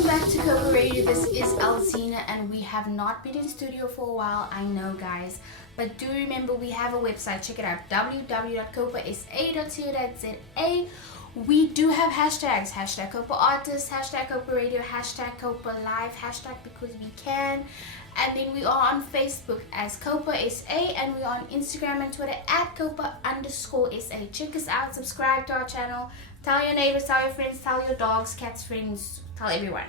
Welcome back to Copa Radio. This is Alzina and we have not been in studio for a while, I know guys. But do remember we have a website, check it out, www.copasa.co.za. We do have hashtags, hashtag Copa Artists, hashtag Copa Radio, hashtag Copa Live, hashtag Because We Can. And then we are on Facebook as Copa SA, and we are on Instagram and Twitter at Copa_SA. Check us out, subscribe to our channel, tell your neighbors, tell your friends, tell your dogs, cats, friends, tell everyone.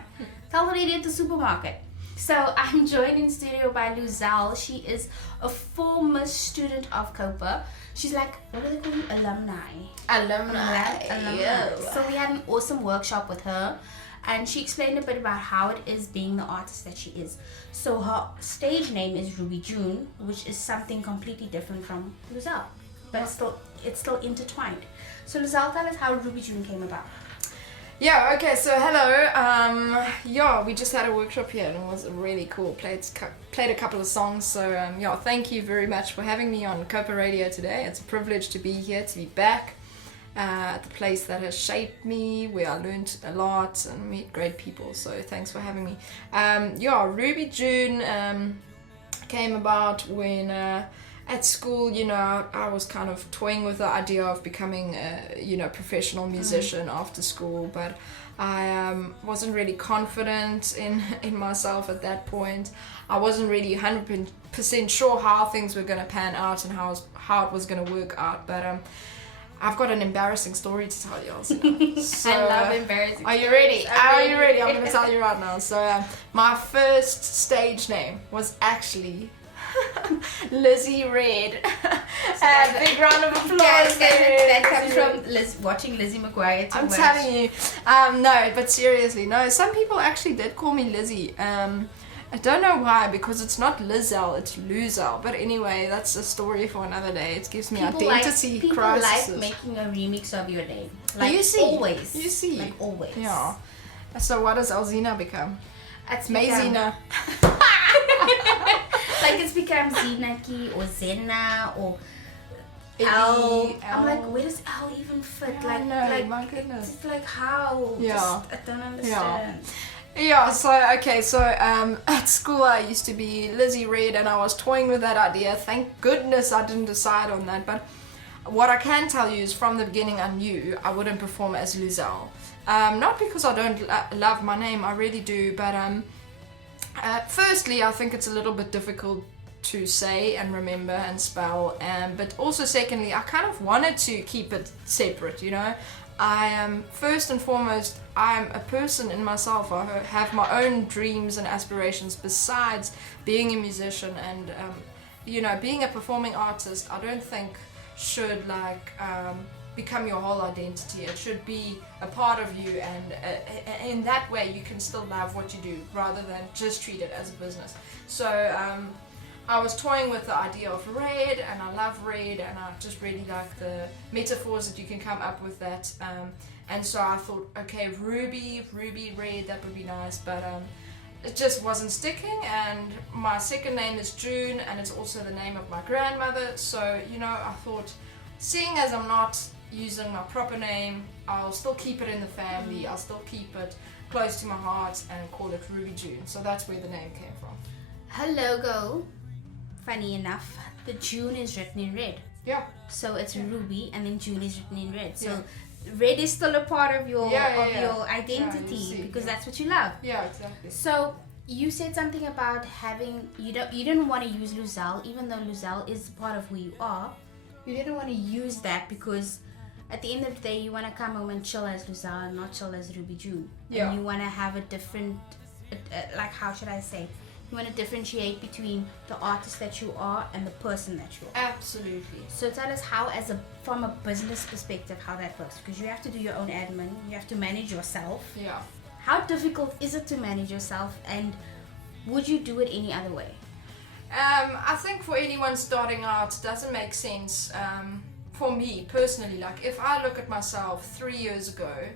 Tell the lady at the supermarket. So I'm joined in studio by Luzelle. She is a former student of Copa. She's like, what do they call you? Alumni. Yeah. So we had an awesome workshop with her. And she explained a bit about how it is being the artist that she is. So her stage name is Ruby June, which is something completely different from Luzelle. But it's still intertwined. So Luzelle, tell us how Ruby June came about. Yeah, okay, so hello. We just had a workshop here and it was really cool. Played a couple of songs, so thank you very much for having me on Copa Radio today. It's a privilege to be here, to be back at the place that has shaped me, where I learned a lot and meet great people, so thanks for having me. Ruby June came about when at school, I was kind of toying with the idea of becoming a professional musician after school, but I wasn't really confident in myself at that point. I wasn't really 100% sure how things were going to pan out and how it was going to work out, but I've got an embarrassing story to tell you also. So, I love embarrassing Are you ready? Are you ready? I'm going to tell you right now. So my first stage name was actually Lizzie Red. Big round of applause. Guys, that comes from watching Lizzie McGuire too I'm much. telling you. No, but seriously, no. Some people actually did call me Lizzie. I don't know why, because it's not Lizelle, it's Luzelle. But anyway, that's a story for another day. It gives me identity people crisis. Like making a remix of your name. Like you see, always. You see. Like always. Yeah. So what does Alzina become? It's Mazina. Like it's become Zinaki or Zena or L. I'm like, where does L even fit? Yeah, I know, my goodness. It's like how? Yeah. I don't understand. So at school I used to be Lizzie Red and I was toying with that idea. Thank goodness I didn't decide on that, but what I can tell you is from the beginning I knew I wouldn't perform as Luzelle. Not because I don't love my name, I really do, but firstly I think it's a little bit difficult to say and remember and spell, but also secondly I kind of wanted to keep it separate, I am first and foremost, I'm a person in myself. I have my own dreams and aspirations besides being a musician and being a performing artist. I don't think should become your whole identity. It should be a part of you, and in that way you can still love what you do rather than just treat it as a business. So I was toying with the idea of red, and I love red, and I just really like the metaphors that you can come up with that. And so I thought, okay, Ruby, red, that would be nice, but it just wasn't sticking. And my second name is June, and it's also the name of my grandmother. So, I thought, seeing as I'm not using my proper name, I'll still keep it in the family, I'll still keep it close to my heart and call it Ruby June. So that's where the name came from. Her logo, funny enough, the June is written in red. Yeah. So it's Ruby and then June is written in red. So red is still a part of your your identity because that's what you love. Yeah, exactly. So you said something about having you didn't want to use Luzelle, even though Luzelle is part of who you are. You didn't want to use that because at the end of the day you want to come home and chill as Luzelle and not chill as Ruby June. Yeah. And you want to have a different how should I say? You want to differentiate between the artist that you are and the person that you are. Absolutely. So tell us how, from a business perspective, how that works. Because you have to do your own admin, you have to manage yourself. Yeah. How difficult is it to manage yourself, and would you do it any other way? I think for anyone starting out, it doesn't make sense. For me personally, like if I look at myself 3 years ago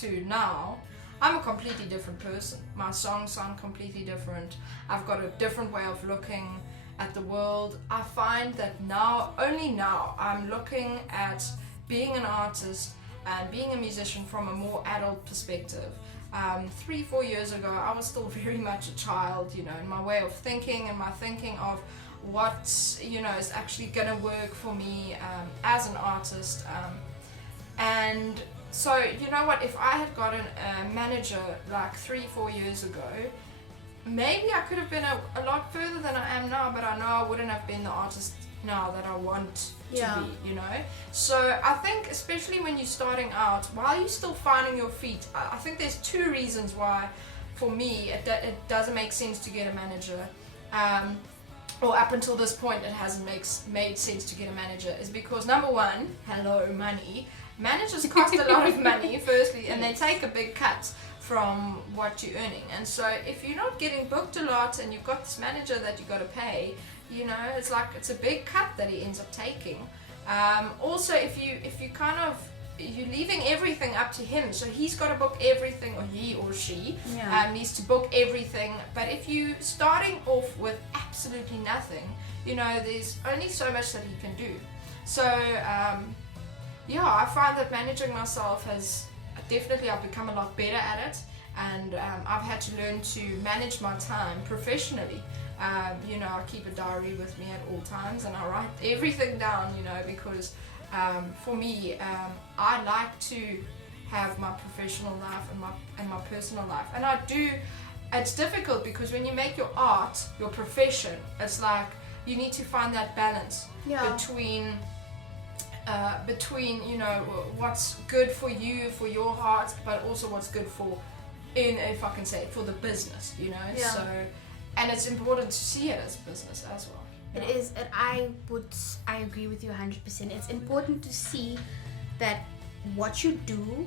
to now, I'm a completely different person. My songs sound completely different. I've got a different way of looking at the world. I find that only now, I'm looking at being an artist and being a musician from a more adult perspective. 3-4 years ago, I was still very much a child, you know, in my way of thinking and my thinking of what, you know, is actually gonna work for me as an artist. And so, you know what, if I had gotten a manager like 3-4 years ago, maybe I could have been a lot further than I am now, but I know I wouldn't have been the artist now that I want to be, you know. So I think especially when you're starting out, while you're still finding your feet, I think there's 2 reasons why for me it doesn't make sense to get a manager, or up until this point it hasn't made sense to get a manager, is because number one, hello money, managers cost a lot of money firstly, and they take a big cut from what you're earning. And so if you're not getting booked a lot and you've got this manager that you got to pay, you know, it's like it's a big cut that he ends up taking. Also, if you kind of, you're leaving everything up to him, so he's got to book everything, or he or she needs to book everything. But if you starting off with absolutely nothing, you know, there's only so much that he can do. So yeah, I find that managing myself has definitely, I've become a lot better at it, and I've had to learn to manage my time professionally. You know, I keep a diary with me at all times, and I write everything down, you know, because for me, I like to have my professional life and my personal life. And I do, it's difficult because when you make your art your profession, it's like you need to find that balance between, you know, what's good for you, for your heart, but also what's good for, if I can say it, for the business, you know. So, and it's important to see it as a business as well. It is, and I agree with you 100%. It's important to see that what you do,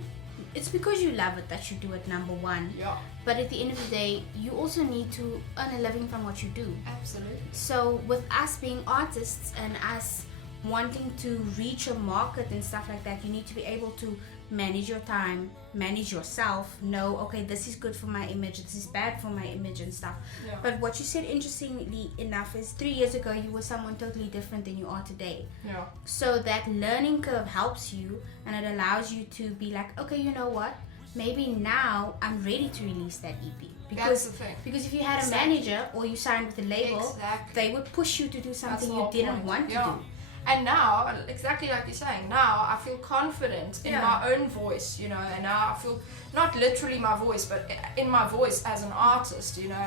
it's because you love it that you do it, number one. Yeah. But at the end of the day, you also need to earn a living from what you do. Absolutely. So with us being artists and us wanting to reach a market and stuff like that, you need to be able to manage your time, manage yourself, know, okay, this is good for my image, this is bad for my image and stuff. But what you said, interestingly enough, is 3 years ago you were someone totally different than you are today. So that learning curve helps you, and it allows you to be like, okay, you know what, maybe now I'm ready to release that EP. That's the thing. Because if you had a manager or you signed with a label, they would push you to do something you didn't want to do. And now, exactly like you're saying, now I feel confident in my own voice, you know, and now I feel, not literally my voice, but in my voice as an artist, you know,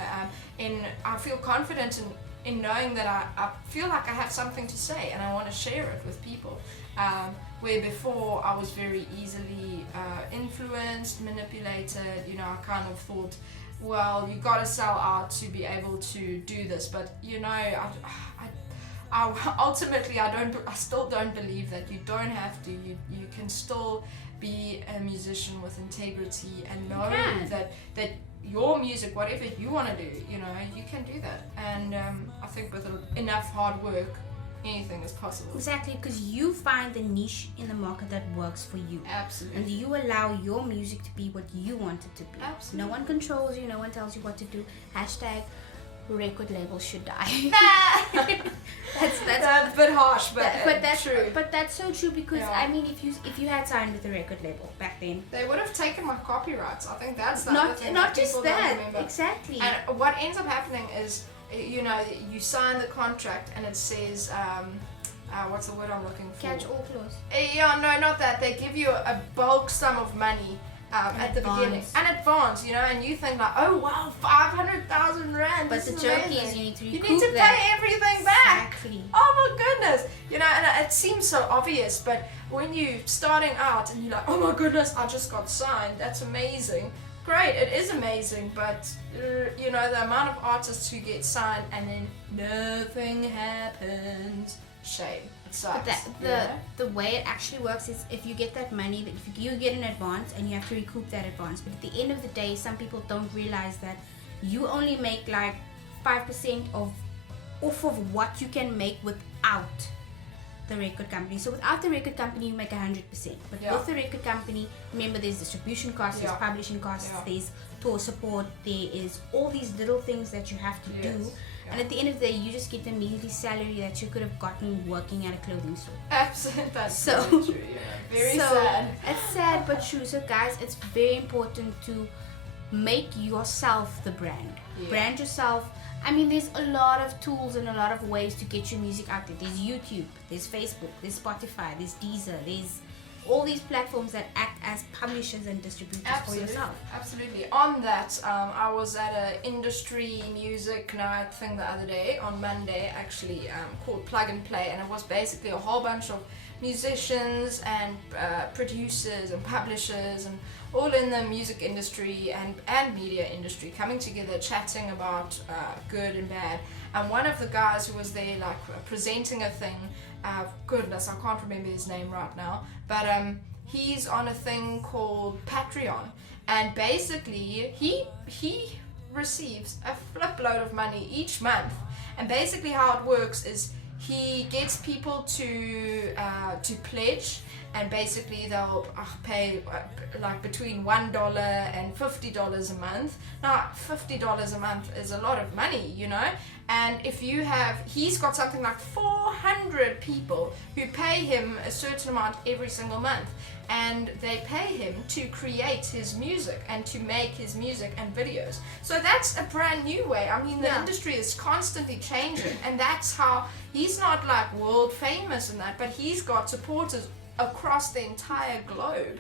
I feel confident in knowing that I feel like I have something to say and I want to share it with people. Where before I was very easily influenced, manipulated, you know, I kind of thought, well, you got to sell out to be able to do this, but you know, ultimately, I still don't believe that you don't have to. You can still be a musician with integrity and know that your music, whatever you want to do, you know, you can do that. And I think with enough hard work, anything is possible. Exactly, because you find the niche in the market that works for you. Absolutely. And you allow your music to be what you want it to be. Absolutely. No one controls you, no one tells you what to do. Hashtag record labels should die. that's a bit harsh, but that's true. But that's so true, because I mean, if you had signed with a record label back then, they would have taken my copyrights. I think that's the not other thing not that just people that, don't remember. exactly. And what ends up happening is, you know, you sign the contract and it says, what's the word I'm looking for? Catch all clause. Yeah, no, not that. They give you a bulk sum of money at the beginning, an advance, you know, and you think like, oh wow, 500,000 rand. But the joke is you need to recoup pay everything back. Exactly. Oh my goodness, you know, and it seems so obvious, but when you're starting out and you're like, oh my goodness, I just got signed, that's amazing. Great, it is amazing, but you know, the amount of artists who get signed and then nothing happens, shame. It sucks. But the way it actually works is, if you get that money, that if you get an advance and you have to recoup that advance, but at the end of the day, some people don't realize that you only make like 5% off of what you can make without the record company. So without the record company, you make 100%. But with the record company, remember, there's distribution costs, there's publishing costs, there's tour support, there is all these little things that you have to do. And at the end of the day, you just get the measly salary that you could have gotten working at a clothing store. Absolutely, that's very true. Yeah. Very sad. It's sad but true. So guys, it's very important to make yourself the brand. Yeah. Brand yourself. I mean, there's a lot of tools and a lot of ways to get your music out there. There's YouTube, there's Facebook, there's Spotify, there's Deezer, there's all these platforms that act as publishers and distributors for yourself. Absolutely. On that, I was at an industry music night thing the other day, on Monday actually, called Plug and Play, and it was basically a whole bunch of musicians and producers and publishers and all in the music industry and media industry coming together, chatting about good and bad. And one of the guys who was there, like presenting a thing, goodness, I can't remember his name right now, but he's on a thing called Patreon, and basically he receives a flip load of money each month. And basically how it works is he gets people to pledge, and basically they'll pay like between $1 and $50 a month. Now $50 a month is a lot of money, you know, and if you have, he's got something like 400 people who pay him a certain amount every single month, and they pay him to create his music and to make his music and videos. So that's a brand new way. I mean, the industry is constantly changing, and that's how he's not like world famous and that, but he's got supporters across the entire globe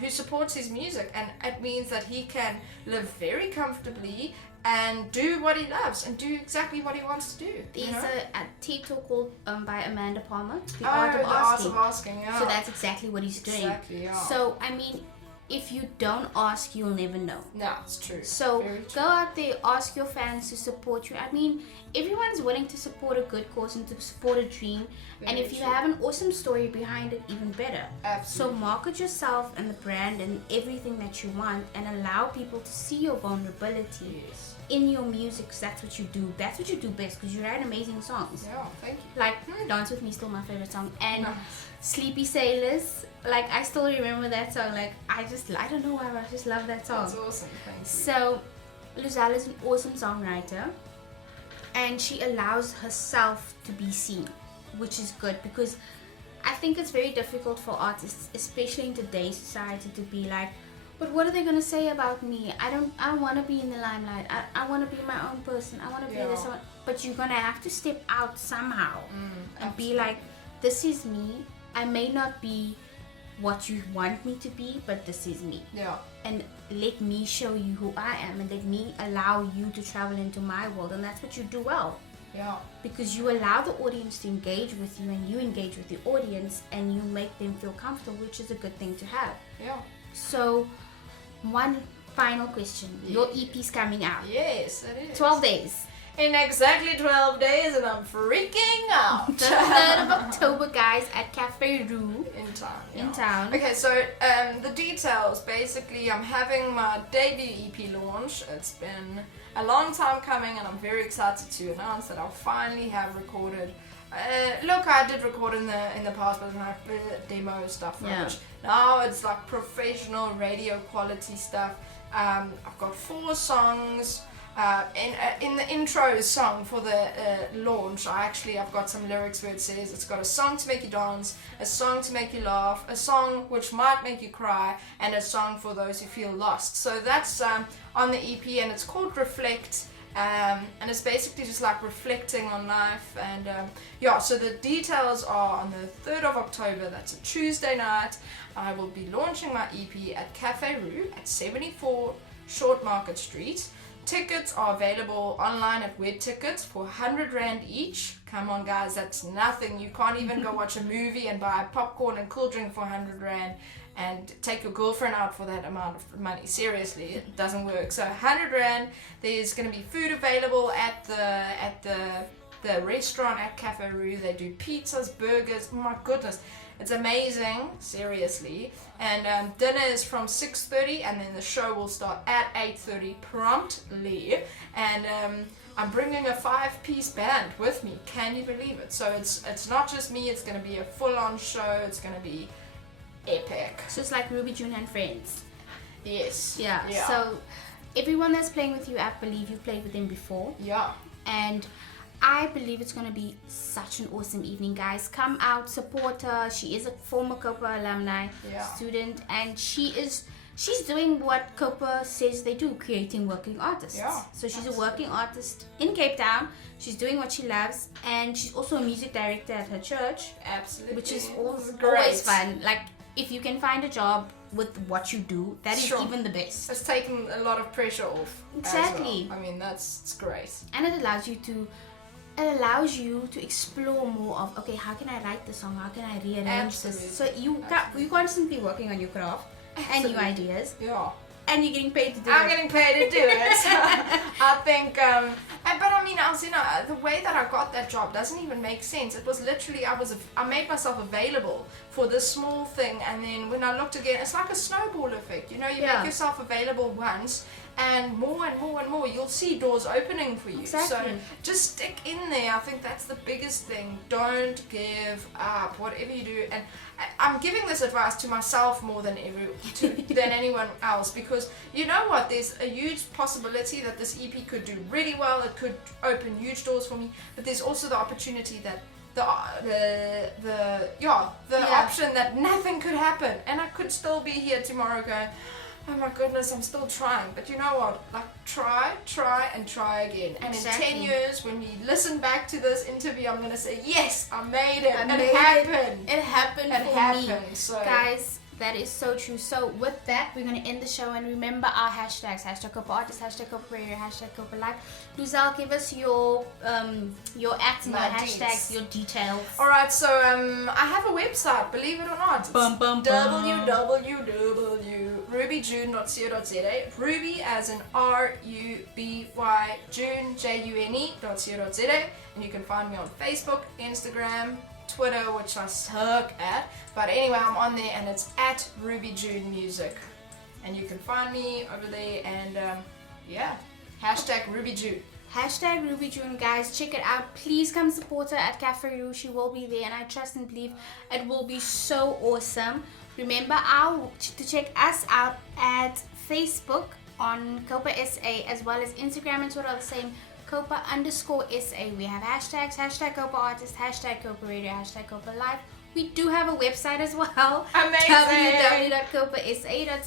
who supports his music, and it means that he can live very comfortably and do what he loves and do exactly what he wants to do. There's a TED talk called by Amanda Palmer, The Art Art of Asking. Yeah. So that's exactly what he's doing. Exactly, yeah. So I mean, if you don't ask, you'll never know. No, it's true. So Very true. go out there, ask your fans to support you. I mean, everyone's willing to support a good cause and to support a dream. And if you have an awesome story behind it, even better. Absolutely. So market yourself and the brand and everything that you want, and allow people to see your vulnerability in your music, 'cause that's what you do. That's what you do best, because you write amazing songs. Yeah, thank you. Like Dance With Me is still my favorite song, and Nice. Sleepy Sailors, like I still remember that song. Like I don't know why, but I just love that song. That's awesome, thank you. So Luzala is an awesome songwriter, and she allows herself to be seen, which is good, because I think it's very difficult for artists, especially in today's society, to be like, but what are they gonna say about me? I want to be in the limelight. I want to be my own person. I want to be this one. But you're gonna have to step out somehow and be like, this is me. I may not be what you want me to be, but this is me. Yeah. And let me show you who I am, and let me allow you to travel into my world. And that's what you do well. Yeah. Because you allow the audience to engage with you, and you engage with the audience, and you make them feel comfortable, which is a good thing to have. Yeah. So, one final question. Your EP's coming out. Yes, it is. 12 days. In exactly 12 days, and I'm freaking out. The 3rd of October, guys, at Cafe Rue. In town. In yeah. town. Okay, so the details, basically, I'm having my debut EP launch. It's been a long time coming, and I'm very excited to announce that I'll finally have recorded. Look, I did record in the past, but like demo stuff, which now it's like professional radio quality stuff. I've got 4 songs. In the intro song for the launch, I've got some lyrics where it says it's got a song to make you dance, a song to make you laugh, a song which might make you cry, and a song for those who feel lost. So that's on the EP, and it's called Reflect. And it's basically just like reflecting on life, and so the details are on the 3rd of October. That's a Tuesday night. I will be launching my EP at Cafe Rue at 74 Short Market Street. Tickets are available online at Web Tickets for 100 Rand each. Come on guys, that's nothing. You can't even go watch a movie and buy popcorn and cool drink for 100 Rand and take your girlfriend out for that amount of money. Seriously, it doesn't work. So 100 Rand, there's going to be food available at the restaurant at Cafe Rue. They do pizzas, burgers, oh my goodness. It's amazing, seriously. And dinner is from 6:30, and then the show will start at 8:30 promptly. And I'm bringing a 5-piece band with me. Can you believe it? So it's not just me. It's going to be a full-on show. It's going to be epic. So it's like Ruby June and Friends. Yes. Yeah. So everyone that's playing with you, I believe you've played with them before. Yeah. And I believe it's going to be such an awesome evening, guys. Come out, support her. She is a former Copa alumni student, and she she's doing what Copa says they do, creating working artists. Yeah, So she's absolutely. a working artist in Cape Town. She's doing what she loves, and she's also a music director at her church, Absolutely. which is Great. always fun. Like, if you can find a job with what you do, that is Sure. even the best. It's taken a lot of pressure off. Exactly. As well. I mean, it's great. And it allows you to explore more of, okay, how can I write the song, how can I rearrange Absolutely. this, so you're constantly working on your craft and new ideas, Yeah. and you're getting paid to do I'm it. getting paid to do it. I think, but I mean, Alcina, the way that I got that job doesn't even make sense. It was literally, I made myself available for this small thing, and then when I looked again, it's like a snowball effect. You know, you Yeah. make yourself available once, and more and more and more, you'll see doors opening for you. Exactly. So just stick in there. I think that's the biggest thing. Don't give up, whatever you do. And I'm giving this advice to myself more than anyone else, because you know what? There's a huge possibility that this EP could do really well. It could open huge doors for me, but there's also the opportunity that the option that nothing could happen, and I could still be here tomorrow going, oh my goodness, I'm still trying. But you know what? Like, try and try again. And Exactly. in 10 years, when we listen back to this interview, I'm going to say, yes, I made it. I It made it. happened. It happened It for happened. me. So, Guys, that is so true. So with that, we're going to end the show, and remember our hashtags, Copa Artist, Copa Radio, Copa Live. Luzelle, give us your acts and your My hashtags, deets. your details. all right, so I have a website, believe it or not. It's Bum, bum, bum. www.rubyjune.co.za. Ruby as in R-U-B-Y, June, June.co.za. And you can find me on Facebook, Instagram, Twitter, which I suck at. But anyway, I'm on there, and it's at Ruby June Music. And you can find me over there, and hashtag Ruby June. Hashtag Ruby June, guys, check it out. Please come support her at Cafe Rouge. She will be there, and I trust and believe it will be so awesome. Remember to check us out at Facebook on Copa SA, as well as Instagram and Twitter, the same Copa_SA. We have hashtags, hashtag Copa Artist, hashtag Copa Radio, hashtag Copa Live. We do have a website as well. Amazing.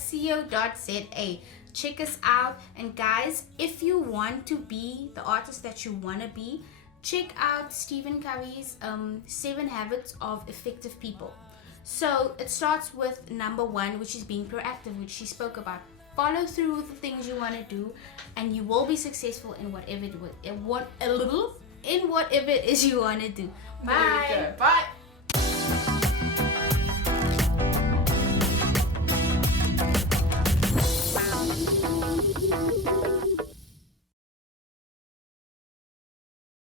www.copasa.co.za. Check us out, and guys, if you want to be the artist that you want to be, check out Stephen Covey's 7 Habits of Effective People. So it starts with number 1, which is being proactive, which she spoke about. Follow through with the things you want to do, and you will be successful in whatever it is you want to do. There you Bye. go. Bye.